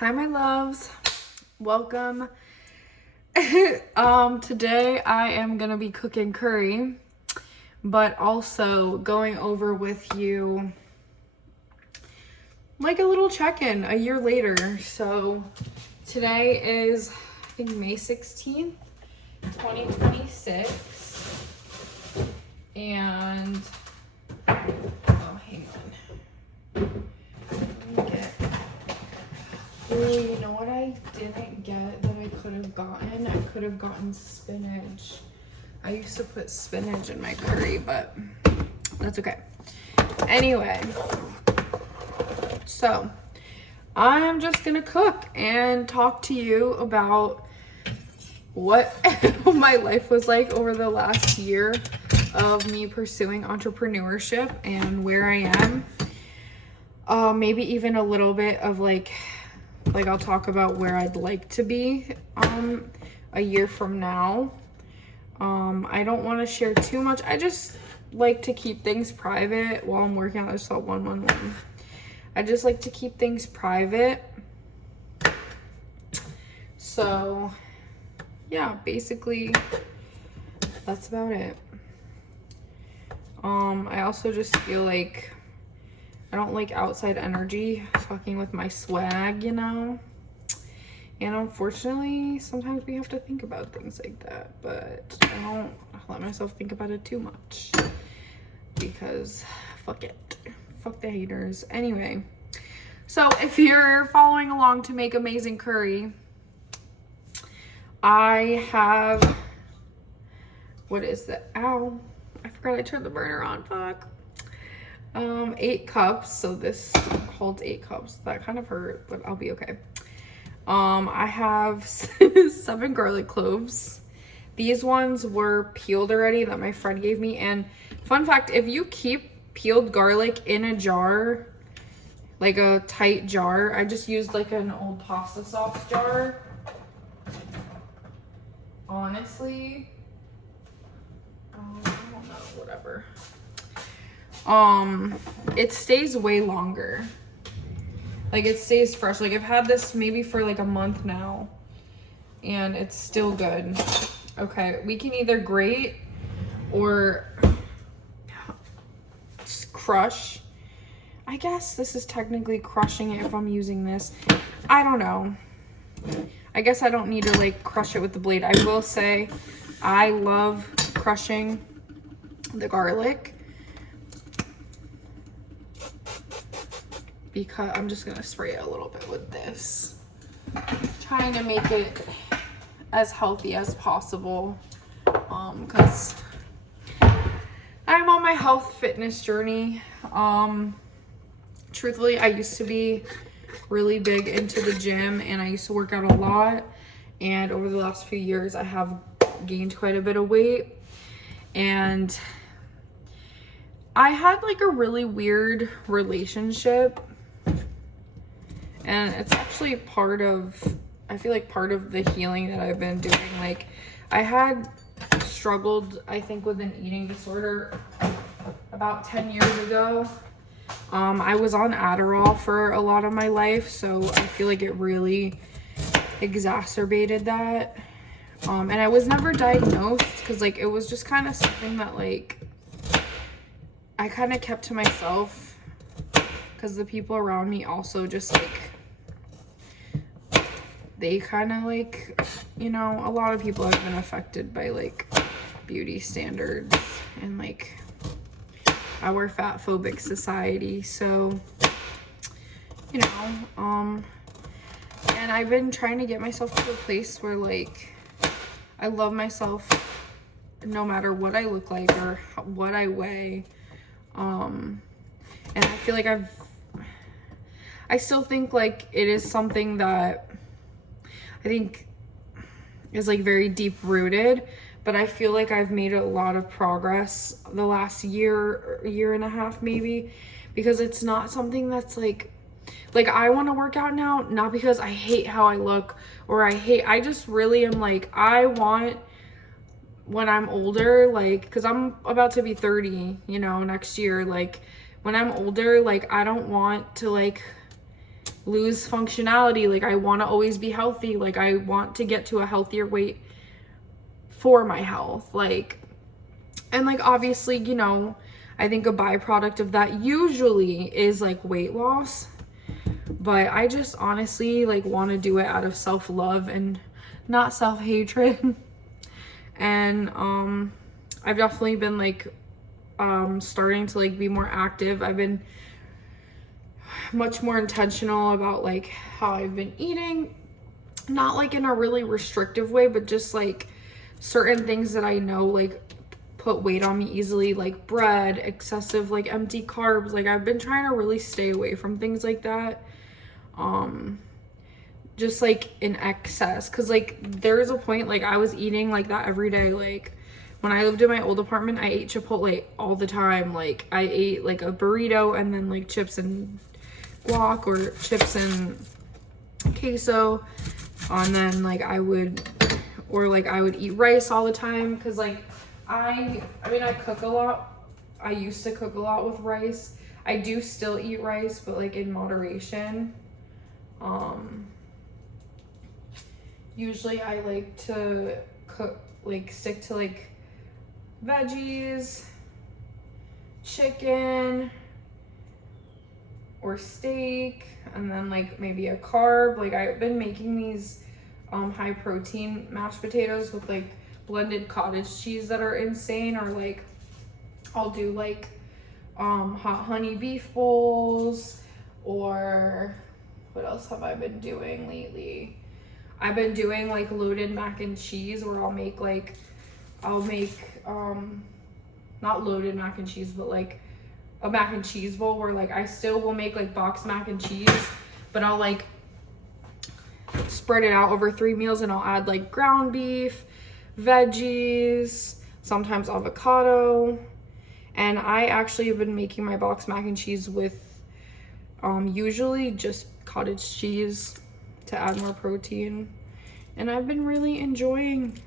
Hi, my loves. Welcome. Today I am gonna be cooking curry, but also going over with you like a little check-in a year later. So today is, I think, May 16th, 2026. And, oh, hang on. Let me get, ooh, you know what I didn't get that I could have gotten? I could have gotten spinach. I used to put spinach in my curry, but that's okay. Anyway, so I'm just gonna cook and talk to you about what my life was like over the last year of me pursuing entrepreneurship and where I am. Maybe even a little bit of like I'll talk about where I'd like to be a year from now. I don't want to share too much. I just like to keep things private while I'm working out. I saw 111. I just like to keep things private. So yeah, basically that's about it. I also just feel like I don't like outside energy fucking with my swag, you know? And unfortunately, sometimes we have to think about things like that, but I don't let myself think about it too much because fuck it. Fuck the haters. Anyway, so if you're following along to make amazing curry, I have, what is that? Ow. I forgot I turned the burner on, fuck. 8 cups, so this holds 8 cups. That kind of hurt, but I'll be okay. I have 7 garlic cloves. These ones were peeled already that my friend gave me. And fun fact, if you keep peeled garlic in a jar, like a tight jar, I just used like an old pasta sauce jar. Honestly, I don't know, whatever. It stays way longer. Like it stays fresh. Like I've had this maybe for like a month now and it's still good. Okay, we can either grate or crush. I guess this is technically crushing it if I'm using this. I don't know. I guess I don't need to like crush it with the blade. I will say I love crushing the garlic because I'm just gonna spray it a little bit with this, trying to make it as healthy as possible, because I'm on my health fitness journey. Truthfully, I used to be really big into the gym and I used to work out a lot, and over the last few years I have gained quite a bit of weight, and I had like a really weird relationship, and it's actually I feel like part of the healing that I've been doing. Like I had struggled, I think, with an eating disorder about 10 years ago. I was on Adderall for a lot of my life, so I feel like it really exacerbated that. And I was never diagnosed because like it was just kind of something that like I kind of kept to myself, because the people around me also just like, they kind of like, you know, a lot of people have been affected by like beauty standards and like our fat phobic society. So, you know, and I've been trying to get myself to a place where like I love myself no matter what I look like or what I weigh. And I feel like I still think like it is something that I think is like very deep rooted, but I feel like I've made a lot of progress the last year and a half maybe, because it's not something that's like I want to work out now, not because I hate how I look or I just really am like, I want, when I'm older, like, because I'm about to be 30, you know, next year, like when I'm older, like I don't want to like lose functionality. Like I want to always be healthy. Like I want to get to a healthier weight for my health. Like, and like obviously, you know, I think a byproduct of that usually is like weight loss. But I just honestly like want to do it out of self-love and not self-hatred. And I've definitely been like starting to like be more active. I've been much more intentional about like how I've been eating, not like in a really restrictive way, but just like certain things that I know like put weight on me easily, like bread, excessive like empty carbs. Like I've been trying to really stay away from things like that, just like in excess, because like there's a point like I was eating like that every day. Like when I lived in my old apartment, I ate Chipotle all the time. Like I ate like a burrito and then like chips and guac or chips and queso, and then like I would eat rice all the time, because like I mean I cook a lot. I used to cook a lot with rice. I do still eat rice, but like in moderation. Usually I like to cook, like stick to like veggies, chicken or steak, and then like maybe a carb. Like I've been making these high protein mashed potatoes with like blended cottage cheese that are insane, or like I'll do like hot honey beef bowls, or what else have I been doing lately? I've been doing like loaded mac and cheese, where I'll make not loaded mac and cheese, but like a mac and cheese bowl where like I still will make like boxed mac and cheese, but I'll like spread it out over 3 meals, and I'll add like ground beef, veggies, sometimes avocado. And I actually have been making my boxed mac and cheese with usually just cottage cheese to add more protein, and I've been really enjoying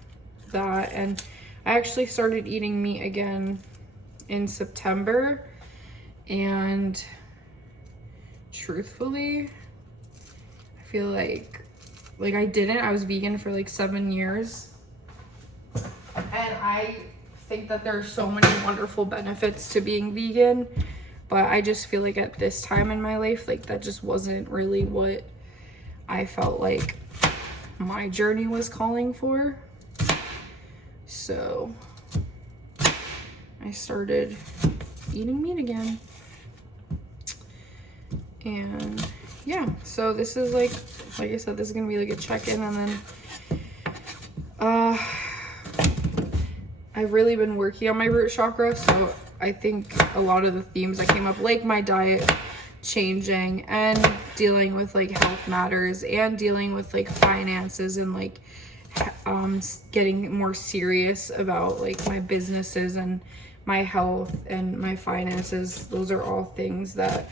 that. And I actually started eating meat again in September, and truthfully I feel like I was vegan for like 7 years, and I think that there's so many wonderful benefits to being vegan, but I just feel like at this time in my life, like that just wasn't really what I felt like my journey was calling for. So I started eating meat again. And yeah, so this is like I said, this is gonna be like a check-in, and then I've really been working on my root chakra, so I think a lot of the themes that came up, like my diet changing and dealing with like health matters and dealing with like finances and like getting more serious about like my businesses and my health and my finances, those are all things that,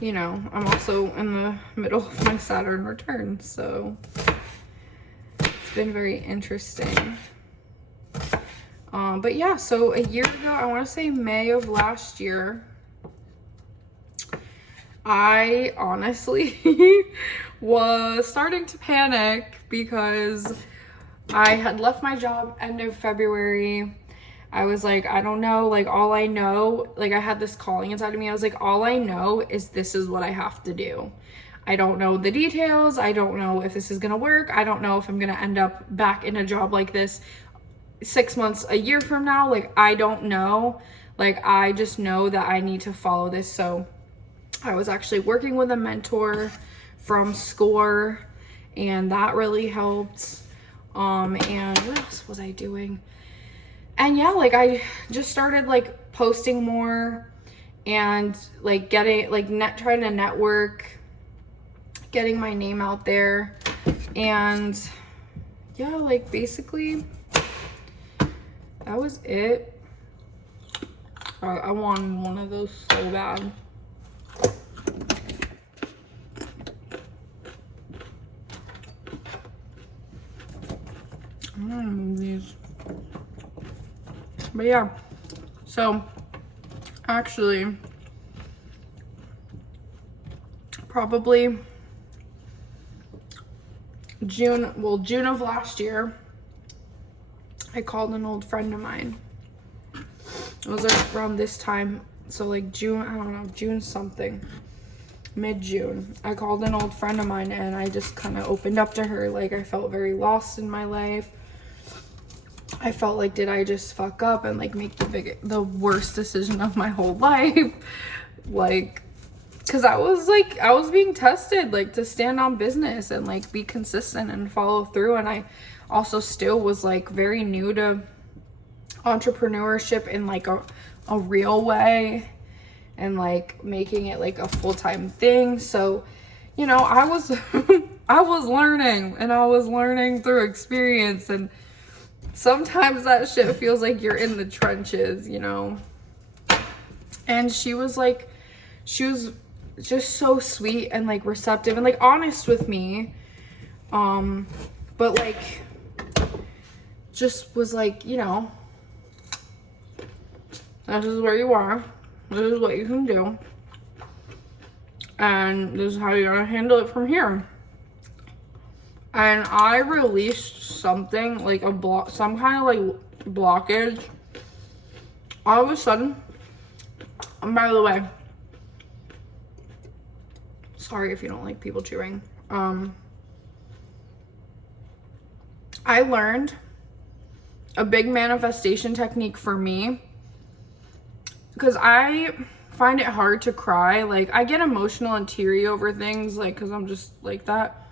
you know, I'm also in the middle of my Saturn return, so it's been very interesting. But yeah, so a year ago, I want to say May of last year, I honestly was starting to panic because I had left my job end of February. I was like, I don't know, like all I know, like I had this calling inside of me. I was like, all I know is this is what I have to do. I don't know the details. I don't know if this is gonna work. I don't know if I'm gonna end up back in a job like this 6 months, a year from now. Like, I don't know. Like, I just know that I need to follow this. So I was actually working with a mentor from SCORE, and that really helped. And what else was I doing? And yeah, like I just started like posting more and like getting like trying to network, getting my name out there. And yeah, like basically that was it. I wanted one of those so bad. I'm gonna move these. But yeah, so actually probably June of last year, I called an old friend of mine. It was around this time, so like June, I don't know, June something, mid-June. I called an old friend of mine and I just kind of opened up to her. Like, I felt very lost in my life. I felt like, did I just fuck up and like make the worst decision of my whole life? Like, because I was being tested, like, to stand on business and like be consistent and follow through. And I also still was like very new to entrepreneurship in like a real way, and like making it like a full-time thing. So, you know, I was I was learning, and I was learning through experience, and sometimes that shit feels like you're in the trenches, you know. And she was just so sweet and like receptive and like honest with me, but like just was like, you know, this is where you are, this is what you can do, and this is how you're gonna handle it from here. And I released something like some kind of like blockage. All of a sudden, and by the way, sorry if you don't like people chewing. I learned a big manifestation technique for me, because I find it hard to cry. Like, I get emotional and teary over things, like, because I'm just like that.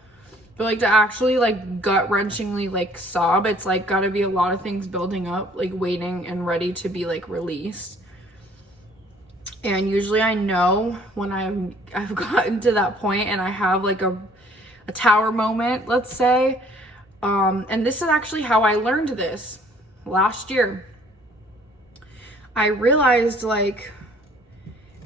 But like to actually like gut-wrenchingly like sob, it's like gotta be a lot of things building up, like waiting and ready to be like released. And usually I know when I've gotten to that point and I have like a tower moment, let's say. And this is actually how I learned this last year. I realized, like,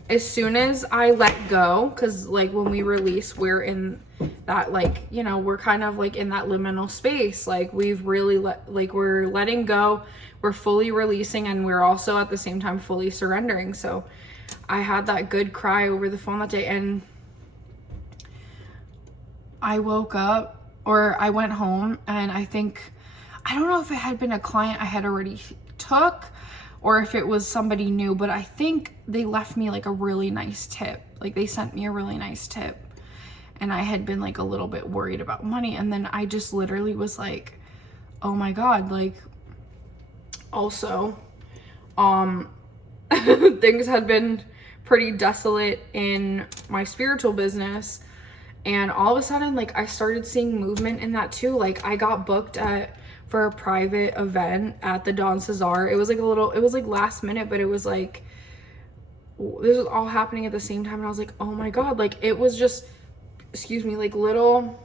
as soon as I let go, because like when we release, we're in that, like, you know, we're kind of like in that liminal space. Like, we've really we're letting go, we're fully releasing, and we're also at the same time fully surrendering. So I had that good cry over the phone that day, and I woke up, or I went home, and I don't know if it had been a client I had already took or if it was somebody new, but I think they left me like a really nice tip. Like, they sent me a really nice tip, and I had been like a little bit worried about money. And then I just literally was like, oh my God, like, also, things had been pretty desolate in my spiritual business, and all of a sudden, like, I started seeing movement in that too. Like, I got booked for a private event at the Don Cesar. It was like last minute, but it was like, this was all happening at the same time. And I was like, oh my God, like, it was just, excuse me, like little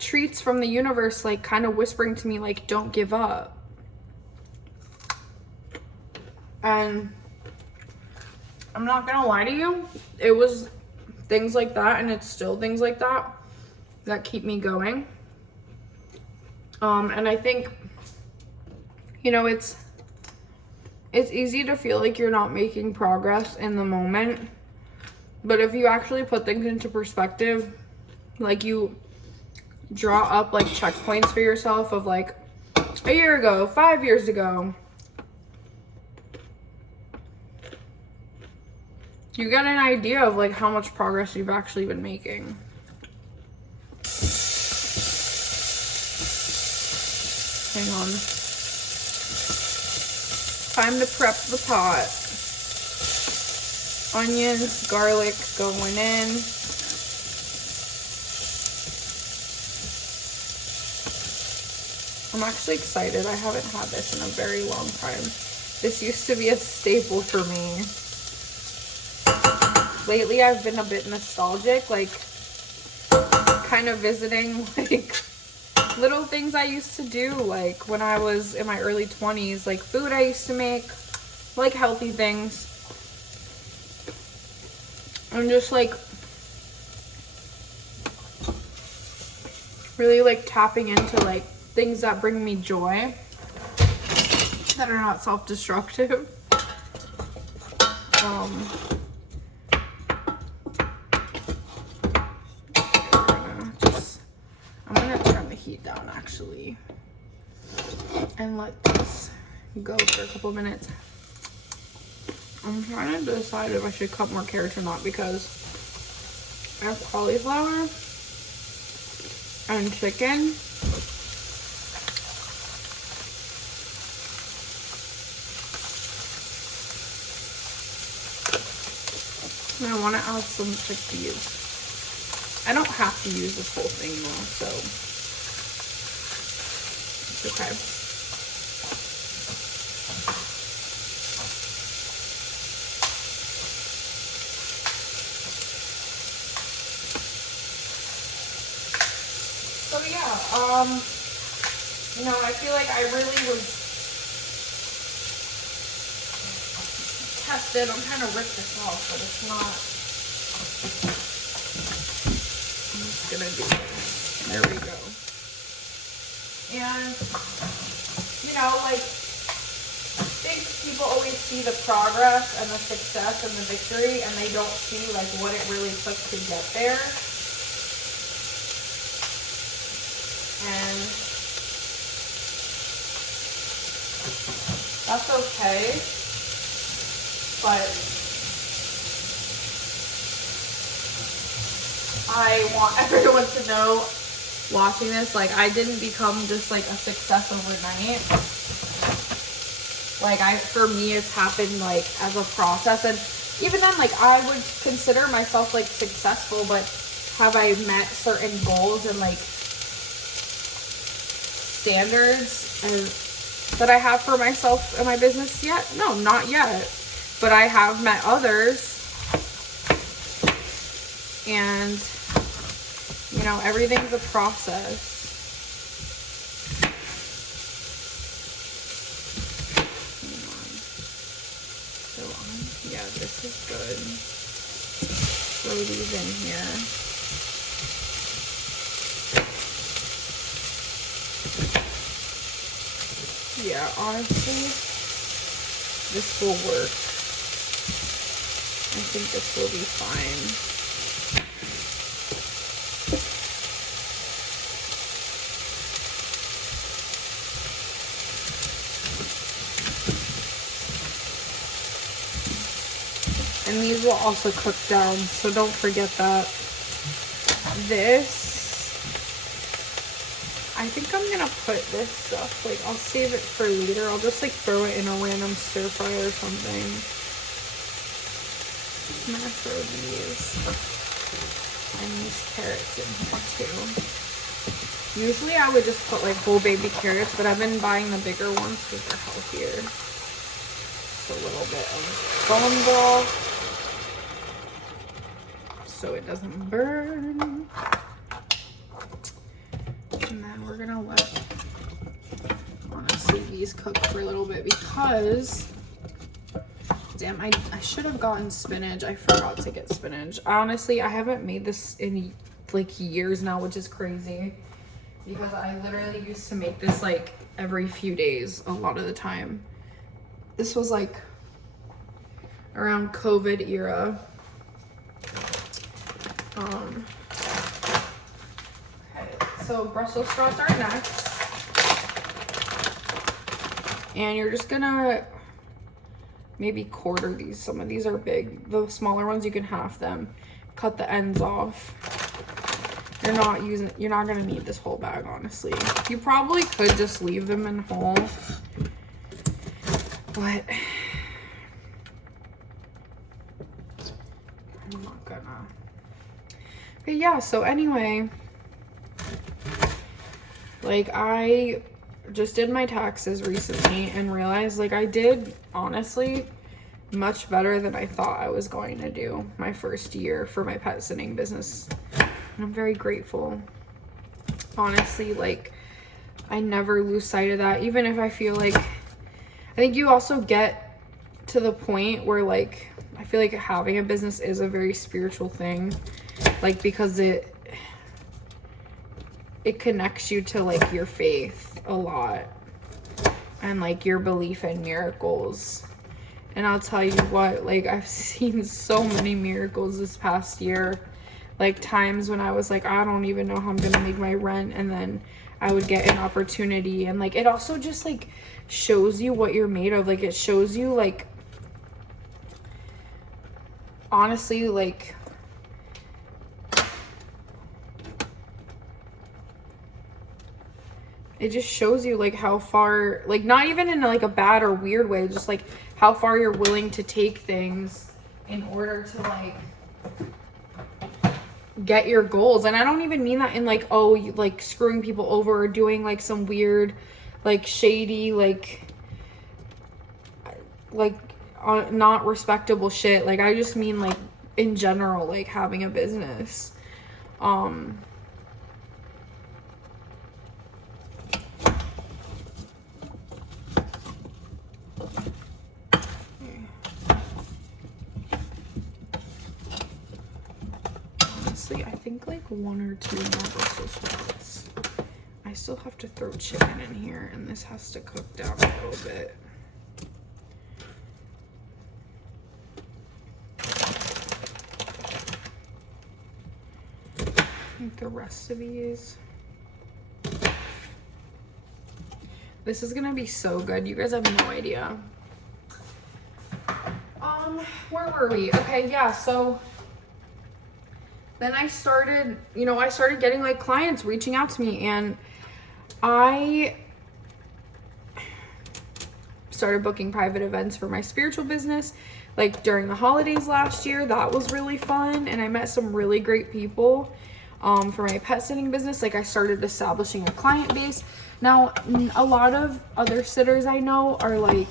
treats from the universe, like kind of whispering to me, like, don't give up. And I'm not gonna lie to you, it was things like that, and it's still things like that that keep me going. And I think, you know, it's easy to feel like you're not making progress in the moment, but if you actually put things into perspective, like, you draw up like checkpoints for yourself of like a year ago, 5 years ago, you get an idea of like how much progress you've actually been making. Hang on. Time to prep the pot. Onions, garlic going in. I'm actually excited. I haven't had this in a very long time. This used to be a staple for me. Lately, I've been a bit nostalgic, like, kind of visiting, like, little things I used to do, like, when I was in my early 20s, like, food I used to make, like, healthy things. I'm just, like, really, like, tapping into, like, things that bring me joy, that are not self-destructive. heat down actually and let this go for a couple minutes. I'm trying to decide if I should cut more carrots or not because I have cauliflower and chicken. And I want to add some chickpeas. I don't have to use this whole thing though, so it's okay. So yeah, you know, I feel like I really was tested. I'm trying to rip this off, but it's not. I'm just gonna do this. There we go. And, you know, like, I think people always see the progress and the success and the victory, and they don't see, like, what it really took to get there. And that's okay, but I want everyone to know, watching this, like, I didn't become just like a success overnight. Like, for me, it's happened like as a process, and even then, like, I would consider myself like successful, but have I met certain goals and like standards and that I have for myself and my business yet? No, not yet, but I have met others. And you know, everything's a process. So yeah, this is good. Throw these in here. Yeah, honestly, this will work. I think this will be fine. And these will also cook down, so don't forget that. This, I think I'm gonna put this stuff, like, I'll save it for later. I'll just like throw it in a random stir fry or something. I'm gonna throw these and these carrots in here too. Usually I would just put like whole baby carrots, but I've been buying the bigger ones because they're healthier. Just a little bit of bone broth so it doesn't burn. And then we're gonna let, honestly, these cook for a little bit because, damn, I should have gotten spinach. I forgot to get spinach. Honestly, I haven't made this in like years now, which is crazy because I literally used to make this like every few days a lot of the time. This was like around COVID era. Okay, so Brussels sprouts are next. And you're just gonna maybe quarter these. Some of these are big. The smaller ones, you can half them. Cut the ends off. You're not gonna need this whole bag, honestly. You probably could just leave them in whole, but I'm not gonna. Okay, yeah, so anyway, like, I just did my taxes recently and realized, like, I did honestly much better than I thought I was going to do my first year for my pet sitting business. And I'm very grateful. Honestly, like, I never lose sight of that, even if I feel like, I think you also get to the point where, like, I feel like having a business is a very spiritual thing, like, because it connects you to like your faith a lot and like your belief in miracles. And I'll tell you what, like, I've seen so many miracles this past year. like times when I was like, I don't even know how I'm gonna make my rent, and then I would get an opportunity. And like it also just like shows you what you're made of. Like it shows you like, honestly, like it just shows you like how far, like not even in like a bad or weird way, just like how far you're willing to take things in order to like get your goals. And I don't even mean that in like, oh, you, like screwing people over or doing like some weird, like shady, like not respectable shit. Like I just mean like in general, like having a business. Honestly, I think like 1 or 2 more Brussels sprouts. I still have to throw chicken in here, and this has to cook down a little bit. I think the rest of these. This is gonna be so good. You guys have no idea. Where were we? Okay, yeah, so then I started, you know, I started getting like clients reaching out to me, and I started booking private events for my spiritual business like during the holidays last year. That was really fun, and I met some really great people. For my pet sitting business, like I started establishing a client base. Now, a lot of other sitters I know are like,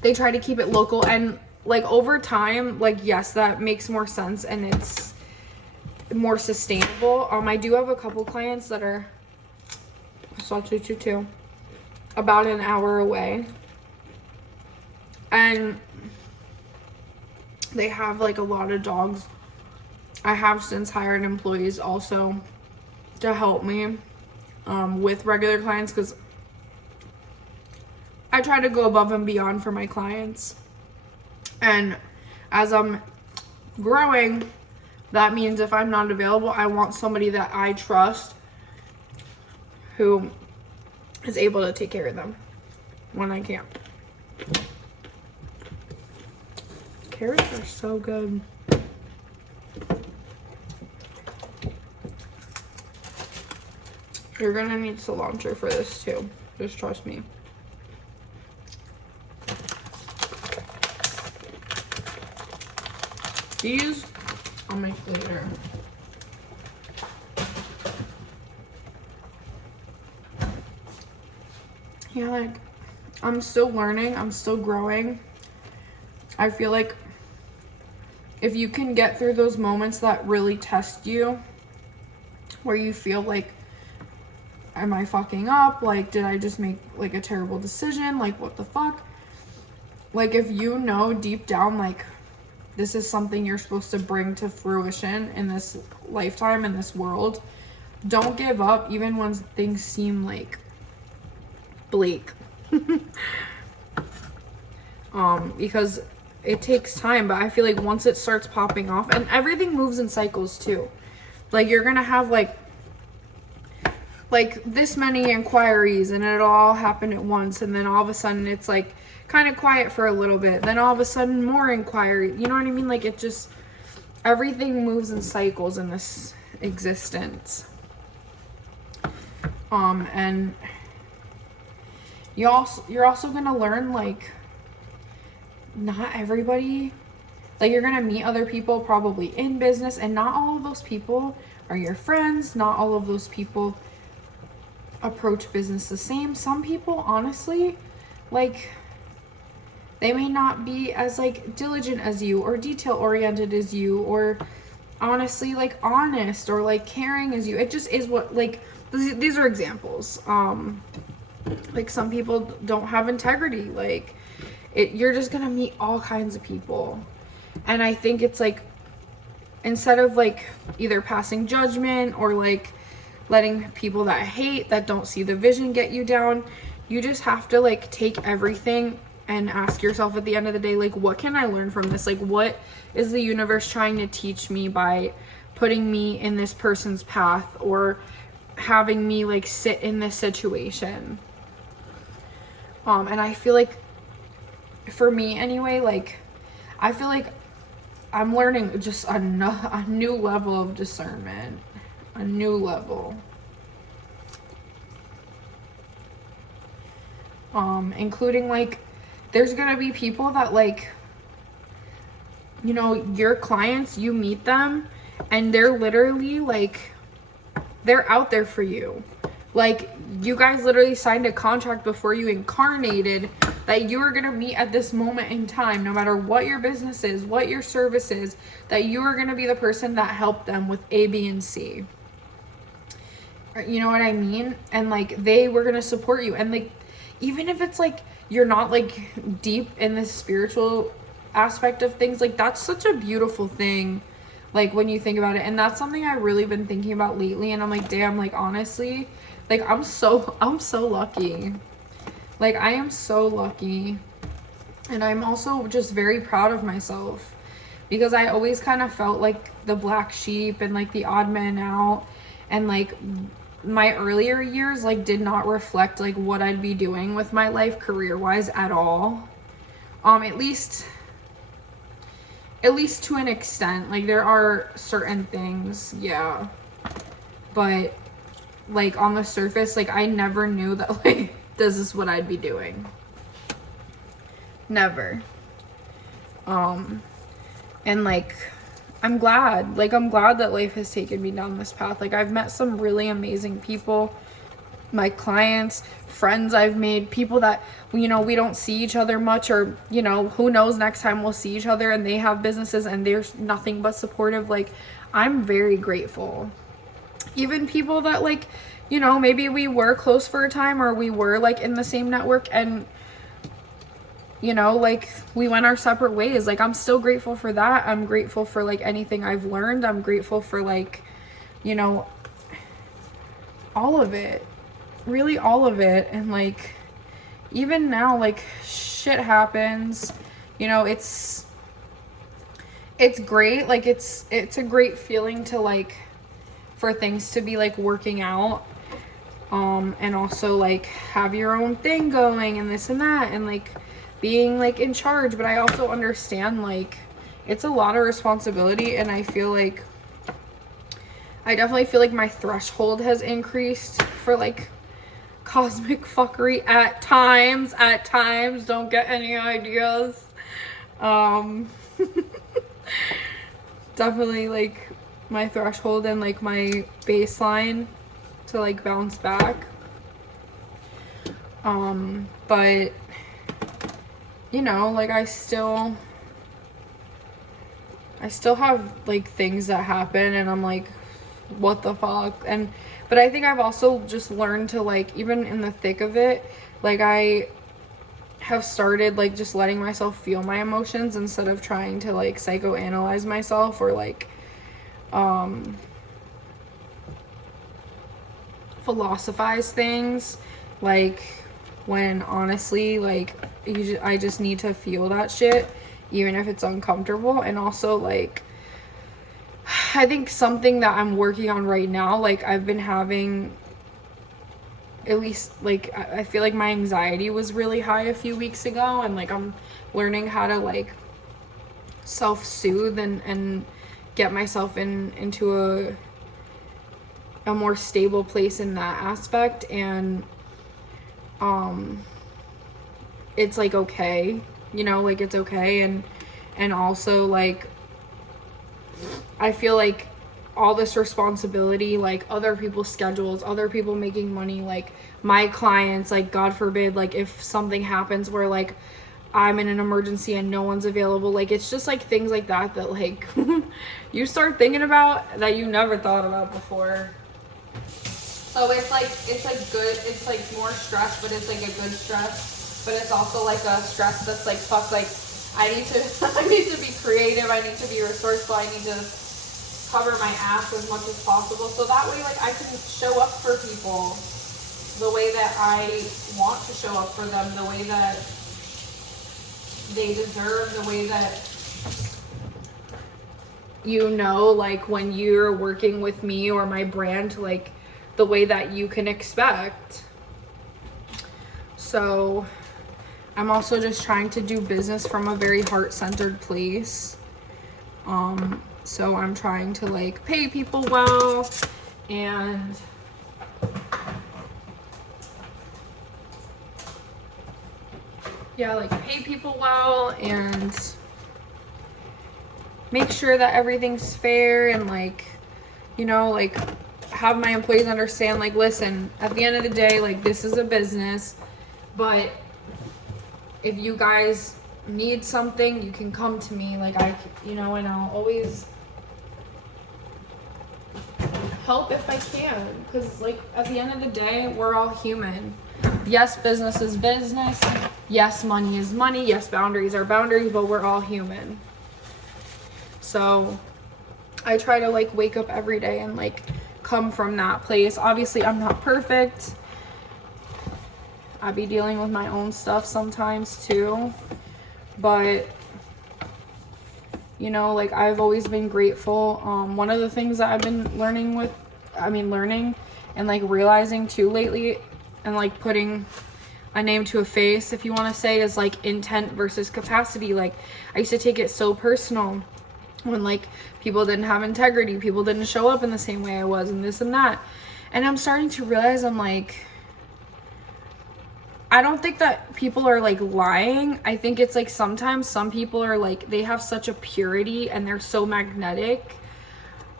they try to keep it local, and like over time, like yes, that makes more sense and it's more sustainable. I do have a couple clients that are about an hour away, and they have like a lot of dogs. I have since hired employees also to help me with regular clients, because I try to go above and beyond for my clients. And as I'm growing, that means if I'm not available, I want somebody that I trust who is able to take care of them when I can't. Carrots are so good. You're gonna need cilantro for this too. Just trust me. These I'll make later. Yeah, like I'm still learning, I'm still growing. I feel like if you can get through those moments that really test you, where you feel like, am I fucking up? Like, did I just make like a terrible decision? Like, what the fuck? Like, if you know deep down, like, this is something you're supposed to bring to fruition in this lifetime, in this world, don't give up even when things seem like bleak. Because it takes time, but I feel like once it starts popping off, and everything moves in cycles too. Like, you're gonna have like this many inquiries, and it'll all happen at once, and then all of a sudden it's like kind of quiet for a little bit, then all of a sudden more inquiry, you know what I mean? Like, it just, everything moves in cycles in this existence. And you're also gonna learn, like, not everybody, like, you're gonna meet other people probably in business, and not all of those people are your friends. Not all of those people approach business the same. Some people, honestly, like, they may not be as like diligent as you, or detail oriented as you, or honestly like honest or like caring as you. It just is what, like, these are examples. Like, some people don't have integrity. Like, you're just gonna meet all kinds of people, and I think it's like, instead of like either passing judgment or like letting people that hate, that don't see the vision, get you down, you just have to like take everything and ask yourself at the end of the day, like, what can I learn from this? Like, what is the universe trying to teach me by putting me in this person's path or having me like sit in this situation. And I feel like for me anyway, like I feel like I'm learning just a new level of discernment, a new level. Including like there's gonna be people that like, you know, your clients, you meet them and they're literally like, they're out there for you. Like you guys literally signed a contract before you incarnated that you are going to meet at this moment in time, no matter what your business is, what your service is, that you are going to be the person that helped them with A, B, and C. You know what I mean? And like they were going to support you. And like, even if it's like, you're not like deep in the spiritual aspect of things, like that's such a beautiful thing. Like when you think about it, and that's something I've really been thinking about lately. And I'm like, damn, like honestly, like I'm so lucky. Like I am so lucky. And I'm also just very proud of myself because I always kind of felt like the black sheep and like the odd man out, and like my earlier years like did not reflect like what I'd be doing with my life career wise at all. At least to an extent. Like there are certain things, yeah, but like on the surface, like I never knew that like this is what I'd be doing. Never. And like I'm glad that life has taken me down this path. Like I've met some really amazing people, my clients, friends I've made, people that, you know, we don't see each other much, or, you know, who knows, next time we'll see each other and they have businesses and they're nothing but supportive. Like I'm very grateful. Even people that like, you know, maybe we were close for a time or we were like in the same network and, you know, like we went our separate ways. Like I'm still grateful for that. I'm grateful for like anything I've learned. I'm grateful for like, you know, all of it, really all of it. And like even now, like shit happens, you know, it's great. Like it's a great feeling to like for things to be like working out, and also like have your own thing going and this and that, and like being like in charge. But I also understand like it's a lot of responsibility, and I definitely feel like my threshold has increased for like cosmic fuckery at times. Don't get any ideas. Definitely like my threshold and like my baseline to like bounce back. But you know, like I still have like things that happen and I'm like, what the fuck? But I think I've also just learned to like, even in the thick of it, like I have started like just letting myself feel my emotions instead of trying to like psychoanalyze myself or like philosophize things, like when honestly like I just need to feel that shit even if it's uncomfortable. And also like I think something that I'm working on right now, like I've been having, at least like I feel like my anxiety was really high a few weeks ago, and like I'm learning how to like self-soothe and get myself into a more stable place in that aspect. And it's like okay, you know, like it's okay. And also like I feel like all this responsibility, like other people's schedules, other people making money, like my clients, like God forbid, like if something happens where like I'm in an emergency and no one's available, like it's just like things like that like you start thinking about that you never thought about before. So it's like good, it's like more stress, but it's like a good stress, but it's also like a stress that's like fuck, like I need to be creative, I need to be resourceful, I need to cover my ass as much as possible, so that way like I can show up for people the way that I want to show up for them, the way that they deserve, the way that, you know, like when you're working with me or my brand, like the way that you can expect. So I'm also just trying to do business from a very heart-centered place. So I'm trying to like pay people well and like pay people well and make sure that everything's fair and like, you know, like have my employees understand, like, listen, at the end of the day, like this is a business, but if you guys need something, you can come to me, like and I'll always help if I can, because like at the end of the day, we're all human. Yes, business is business. Yes, money is money. Yes, boundaries are boundaries, but we're all human. So I try to like wake up every day and like come from that place. Obviously, I'm not perfect. I be dealing with my own stuff sometimes too, but like I've always been grateful. One of the things that I've been learning and like realizing too lately, and like putting a name to a face, if you want to say, is like intent versus capacity. Like I used to take it so personal when like people didn't have integrity, people didn't show up in the same way I was, and this and that. And I'm starting to realize, I'm like, I don't think that people are like lying. I think it's like sometimes some people are like, they have such a purity and they're so magnetic.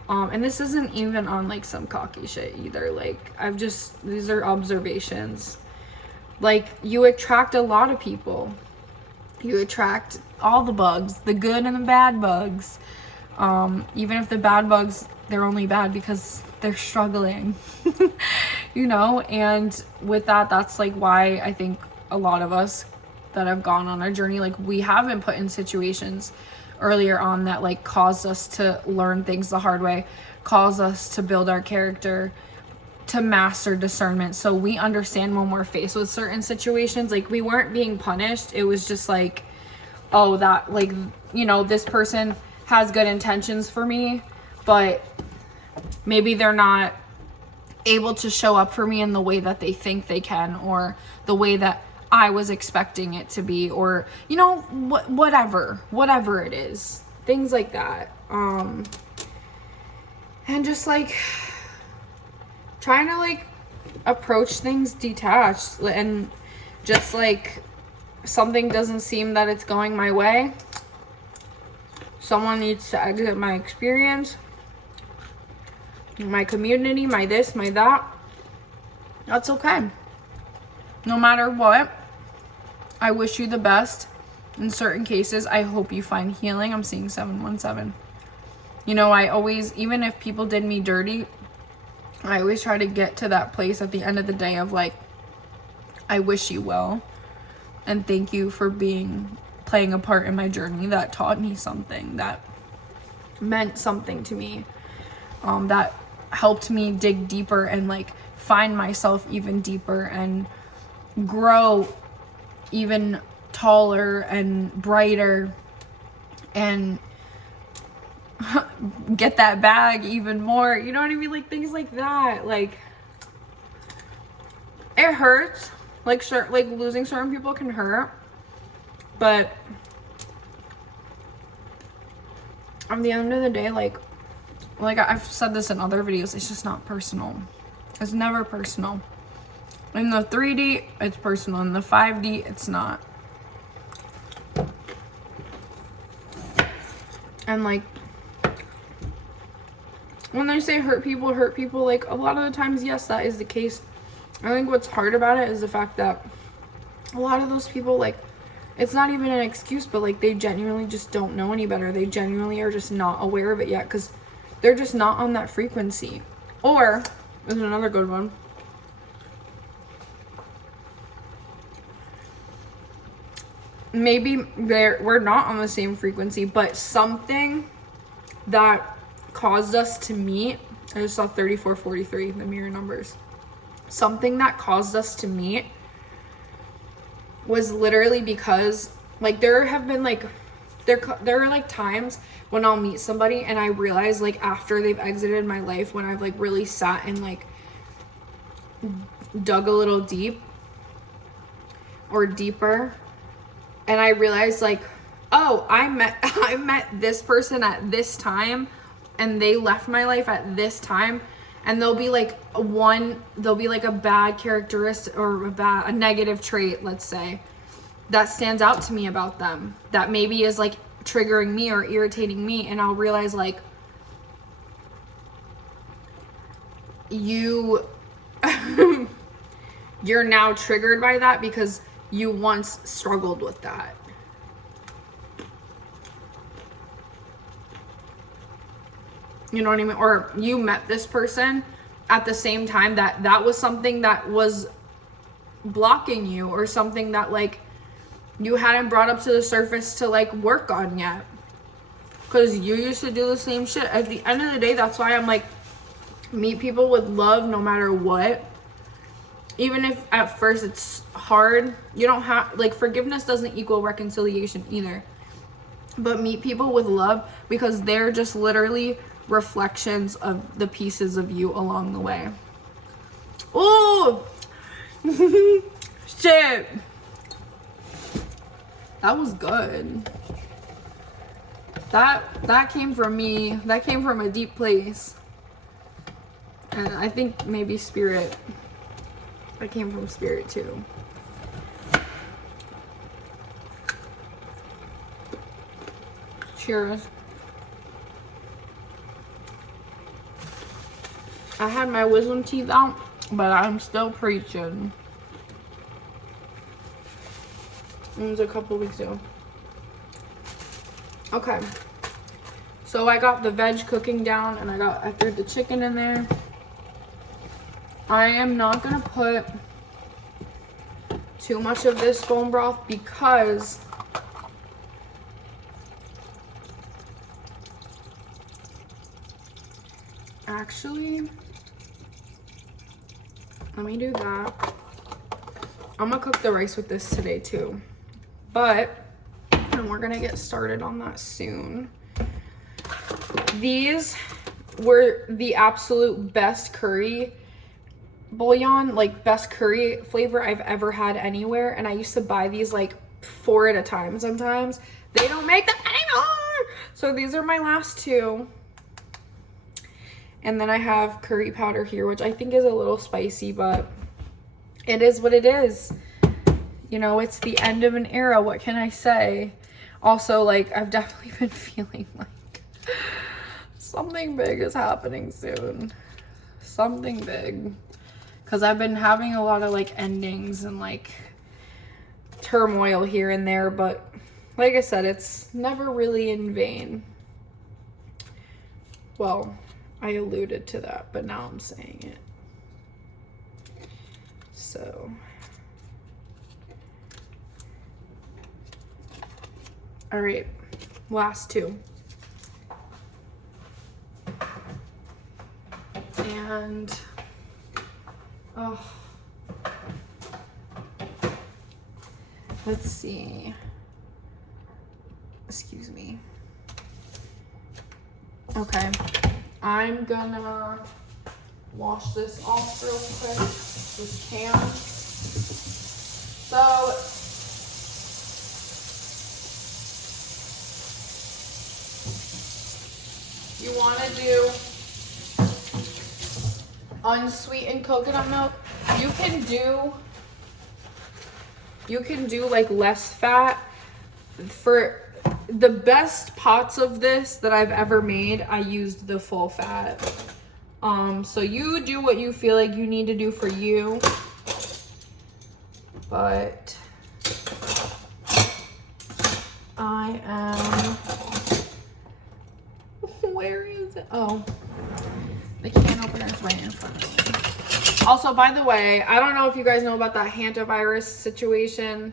And this isn't even on like some cocky shit either. Like these are observations. Like you attract a lot of people. You attract all the bugs, the good and the bad bugs. Even if the bad bugs, they're only bad because they're struggling, and with that, that's like why I think a lot of us that have gone on our journey, like we have been put in situations earlier on that like caused us to learn things the hard way, caused us to build our character, to master discernment. So we understand when we're faced with certain situations, like we weren't being punished. It was just like, oh, that like, this person has good intentions for me, but maybe they're not able to show up for me in the way that they think they can, or the way that I was expecting it to be, or, whatever it is, things like that. And just like trying to like approach things detached, and just like something doesn't seem that it's going my way, someone needs to exit my experience, my community, my this, my that. That's okay. No matter what, I wish you the best. In certain cases, I hope you find healing. I'm seeing 717. I always, even if people did me dirty, I always try to get to that place at the end of the day of like, I wish you well. And thank you for playing a part in my journey that taught me something, that meant something to me, that helped me dig deeper and like find myself even deeper and grow even taller and brighter and get that bag even more, you know what I mean? Like things like that. Like it hurts, like losing certain people can hurt, but at the end of the day, like I've said this in other videos, it's just not personal. It's never personal. In the 3D, it's personal. In the 5D, it's not. And like, when they say hurt people, like a lot of the times, yes, that is the case. I think what's hard about it is the fact that a lot of those people, like, it's not even an excuse, but like they genuinely just don't know any better. They genuinely are just not aware of it yet because they're just not on that frequency. Or, there's another good one. Maybe we're not on the same frequency, but something that caused us to meet, I just saw 3443, the mirror numbers. Something that caused us to meet was literally because, like, there have been, like, there are like times when I'll meet somebody and I realize like after they've exited my life, when I've like really sat and like dug a little deep or deeper, and I realize like, oh, I met this person at this time and they left my life at this time, and there'll be like a bad characteristic or a negative trait, let's say, that stands out to me about them that maybe is like triggering me or irritating me, and I'll realize like you're now triggered by that because you once struggled with that. You know what I mean? Or you met this person at the same time that was something that was blocking you, or something that like you hadn't brought up to the surface to like work on yet, because you used to do the same shit. At the end of the day, that's why I'm like, meet people with love no matter what. Even if at first it's hard, you don't have, like, forgiveness doesn't equal reconciliation either, but meet people with love, because they're just literally reflections of the pieces of you along the way. Oh shit, that was good. That came from me. That came from a deep place, and I think maybe spirit. That came from spirit too. Cheers. I had my wisdom teeth out, but I'm still preaching. It was a couple weeks ago. Okay. So I got the veg cooking down, and I threw the chicken in there. I am not gonna put too much of this bone broth because actually, let me do that. I'm gonna cook the rice with this today too, and we're gonna get started on that soon. These were the absolute best curry bouillon, like best curry flavor I've ever had anywhere, and I used to buy these like 4 at a time sometimes. They don't make them anymore, so these are my last 2. And then I have curry powder here, which I think is a little spicy, but it is what it is. You know, it's the end of an era. What can I say? Also, like, I've definitely been feeling like something big is happening soon. Something big. Because I've been having a lot of, like, endings and, like, turmoil here and there. But, like I said, it's never really in vain. Well, I alluded to that, but now I'm saying it. So, all right, last 2. And, oh, let's see. Excuse me. Okay. I'm gonna wash this off real quick, this can. So, you wanna do unsweetened coconut milk. You can do like less fat. For the best pots of this that I've ever made, I used the full fat. So you do what you feel like you need to do for you. But I am, where is it? Oh, the can opener is right in front of me. Also, by the way, I don't know if you guys know about that hantavirus situation.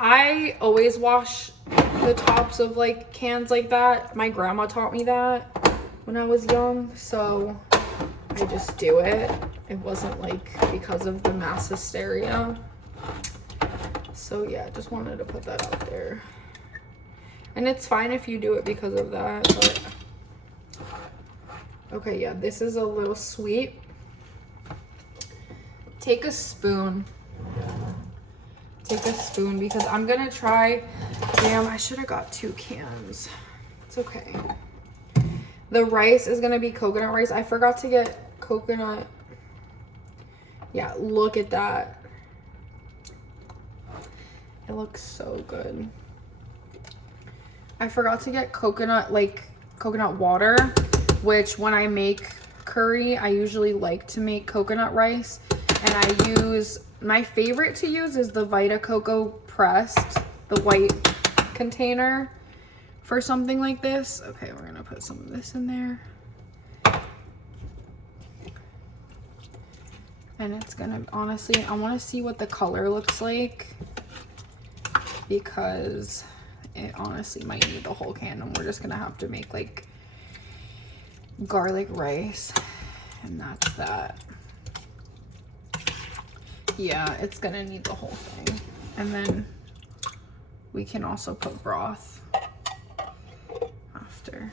I always wash the tops of like cans like that. My grandma taught me that when I was young, so I just do it. It wasn't like because of the mass hysteria. So yeah, just wanted to put that out there. And it's fine if you do it because of that, but okay, yeah, this is a little sweet. Take a spoon. Take a spoon because I'm gonna try. Damn, I should have got 2 cans. It's okay. The rice is gonna be coconut rice. I forgot to get coconut. Yeah, look at that. It looks so good. I forgot to get coconut, like coconut water, which when I make curry, I usually like to make coconut rice. And I use, my favorite to use is the Vita Coco pressed, the white container for something like this. Okay, we're gonna put some of this in there. And it's gonna, honestly, I wanna see what the color looks like because it honestly might need the whole can, and we're just gonna have to make like garlic rice, and that's that. Yeah, it's gonna need the whole thing. And then we can also put broth after.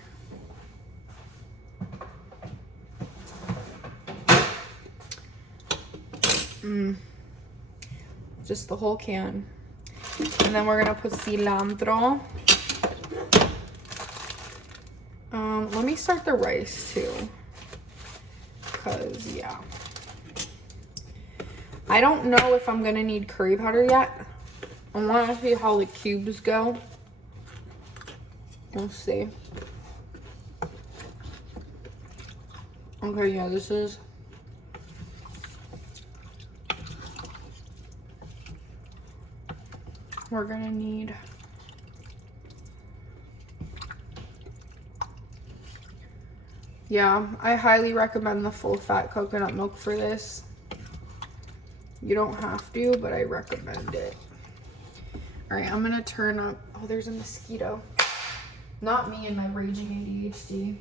Just the whole can. And then we're gonna put cilantro. Let me start the rice too, because yeah, I don't know if I'm gonna need curry powder yet. I want to see how the cubes go. We'll see. Okay, yeah, this is. We're gonna need. Yeah, I highly recommend the full fat coconut milk for this. You don't have to, but I recommend it. All right, I'm gonna turn up. Oh, there's a mosquito. Not me and my raging ADHD.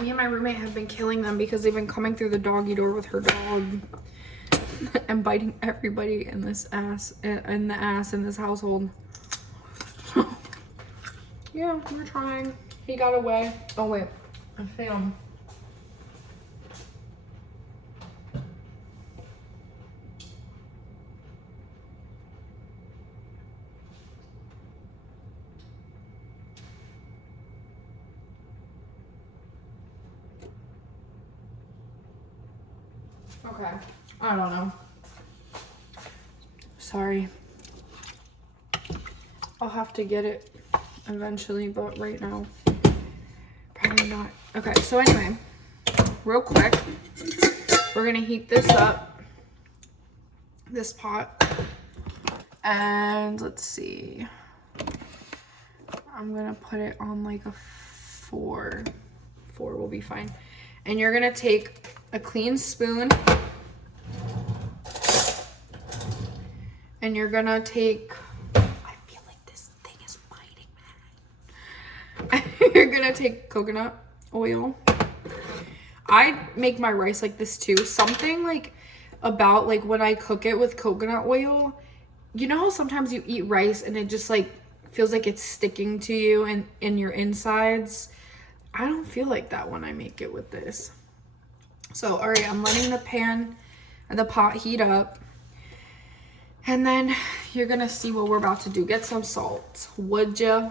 Me and my roommate have been killing them because they've been coming through the doggy door with her dog and biting everybody in this ass, in the ass in this household. Yeah, we're trying. He got away. Oh wait, I see him. Okay, I don't know. Sorry. I'll have to get it eventually, but right now, probably not. Okay, so anyway, real quick, we're gonna heat this up, this pot, and let's see. I'm gonna put it on like a 4. 4 will be fine. And you're gonna take a clean spoon, and you're gonna take, I feel like this thing is biting. You're gonna take coconut oil. I make my rice like this too. Something like about like when I cook it with coconut oil, you know how sometimes you eat rice and it just like feels like it's sticking to you and in your insides? I don't feel like that when I make it with this. So, all right, I'm letting the pot heat up. And then you're gonna see what we're about to do. Get some salt, would ya?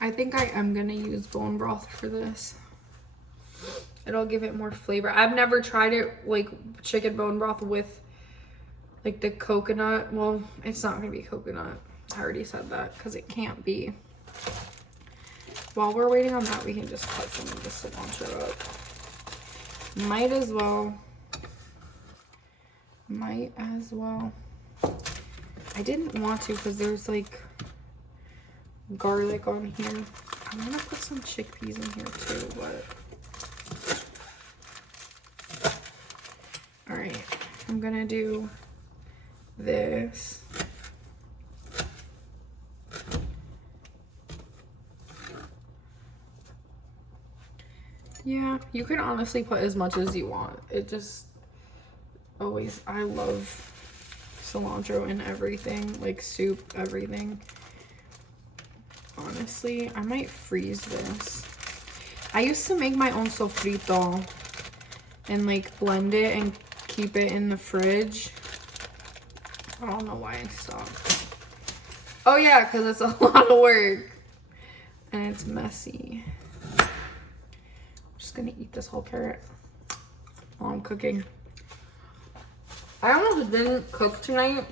I think I am gonna use bone broth for this. It'll give it more flavor. I've never tried it like chicken bone broth with like the coconut. Well, it's not gonna be coconut. I already said that because it can't be. While we're waiting on that, we can just cut some of the cilantro up. Might as well. Might as well. I didn't want to because there's like garlic on here. I'm gonna put some chickpeas in here too, but. All right, I'm gonna do this. Yeah, you can honestly put as much as you want. It just always, I love cilantro in everything, like soup, everything. Honestly, I might freeze this. I used to make my own sofrito and like blend it and keep it in the fridge. I don't know why I stopped. Oh yeah, because it's a lot of work and it's messy. I'm just gonna eat this whole carrot while I'm cooking. I almost didn't cook tonight,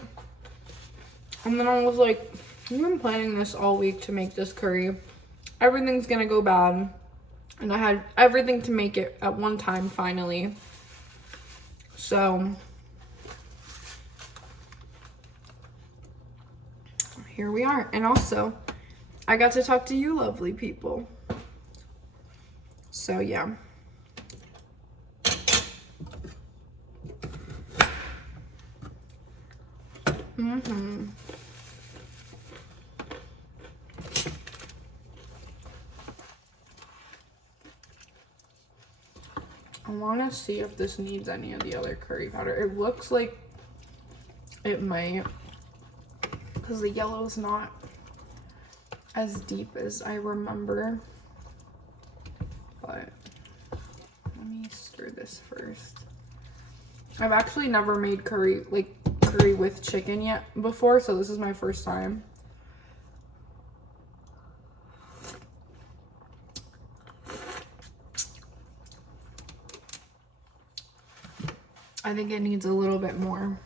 and then I was like, I've been planning this all week to make this curry. Everything's gonna go bad. And I had everything to make it at one time finally. So here we are. And also, I got to talk to you lovely people. So yeah. I want to see if this needs any of the other curry powder. It looks like it might, because the yellow is not as deep as I remember. But let me stir this first. I've actually never made curry, like curry with chicken yet before, so this is my first time. I think it needs a little bit more.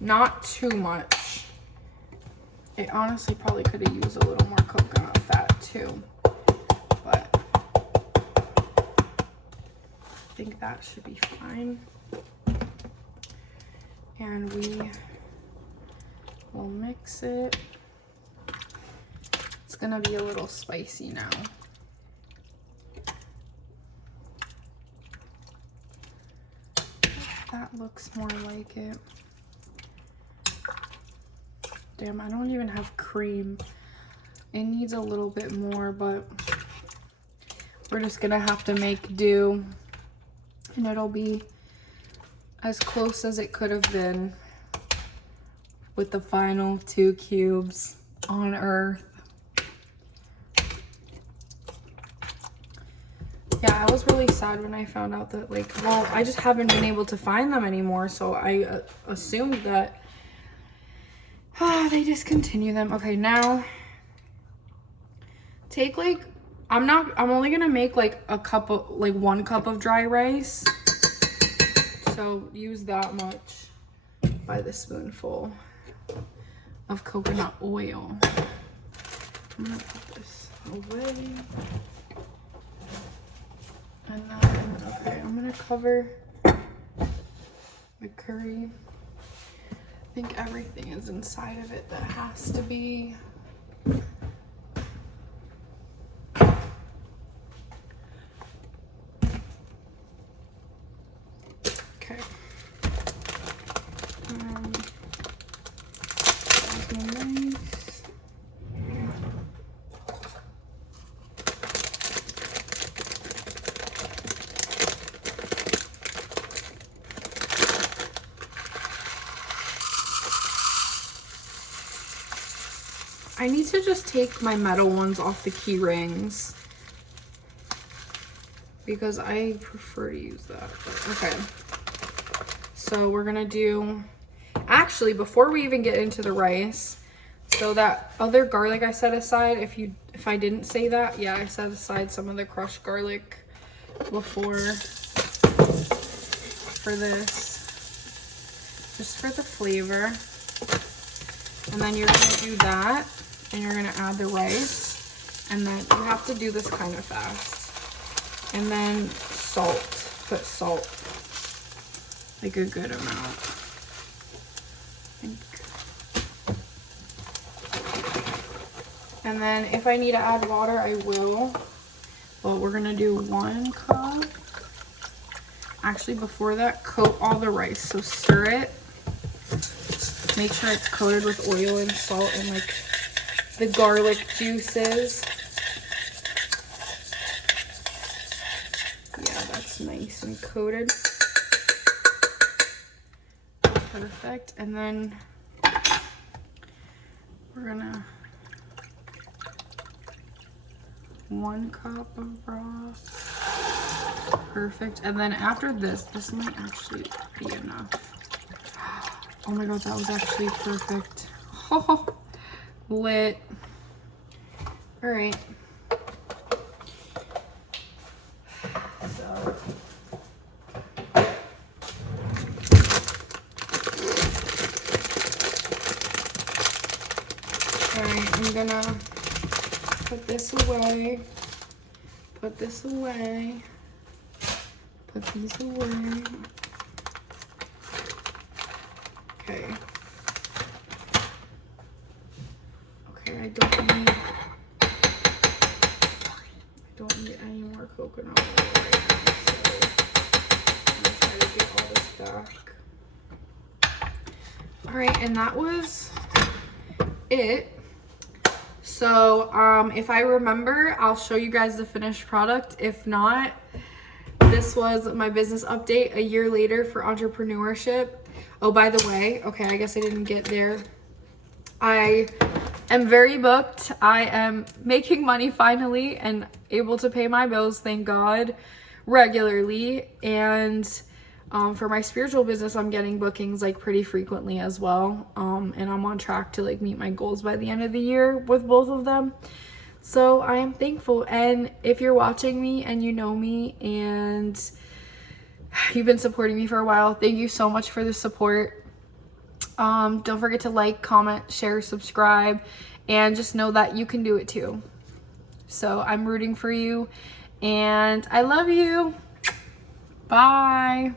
Not too much. It honestly probably could have used a little more coconut fat too. But I think that should be fine. And we will mix it. It's gonna be a little spicy now. That looks more like it. Damn, I don't even have cream. It needs a little bit more, but we're just gonna have to make do. And it'll be as close as it could have been with the final 2 cubes on Earth. Yeah, I was really sad when I found out that, like, well, I just haven't been able to find them anymore, so I assumed that they discontinue them. Okay, now take like, I'm only gonna make like a cup of, like 1 cup of dry rice, so use that much by the spoonful of coconut oil. I'm gonna put this away. And then, okay, I'm gonna cover the curry. I think everything is inside of it that has to be. Okay. Nice. I need to just take my metal ones off the key rings because I prefer to use that. But okay. So we're gonna do, actually, before we even get into the rice, so that other garlic I set aside, if I didn't say that, yeah, I set aside some of the crushed garlic before for this, just for the flavor. And then you're gonna do that, and you're gonna add the rice, and then you have to do this kind of fast. And then salt, put salt, like a good amount. I think. And then if I need to add water, I will. But we're gonna do 1 cup. Actually, before that, coat all the rice. So stir it. Make sure it's coated with oil and salt and like the garlic juices. coated. Perfect. And then we're gonna 1 cup of broth. Perfect. And then after this might actually be enough. Oh my god, that was actually perfect. Oh, lit. All right. So alright, I'm gonna put this away, put this away, put these away. Okay. Okay, I don't need any more coconut oil right now, so I'm gonna try to get all this back. Alright, and that was it. So if I remember, I'll show you guys the finished product. If not, this was my business update a year later for entrepreneurship. Oh, by the way, okay, I guess I didn't get there. I am very booked. I am making money finally and able to pay my bills, thank God, regularly. And for my spiritual business, I'm getting bookings like pretty frequently as well. And I'm on track to like meet my goals by the end of the year with both of them. So I am thankful. And if you're watching me and you know me and you've been supporting me for a while, thank you so much for the support. Don't forget to like, comment, share, subscribe, and just know that you can do it too. So I'm rooting for you and I love you. Bye.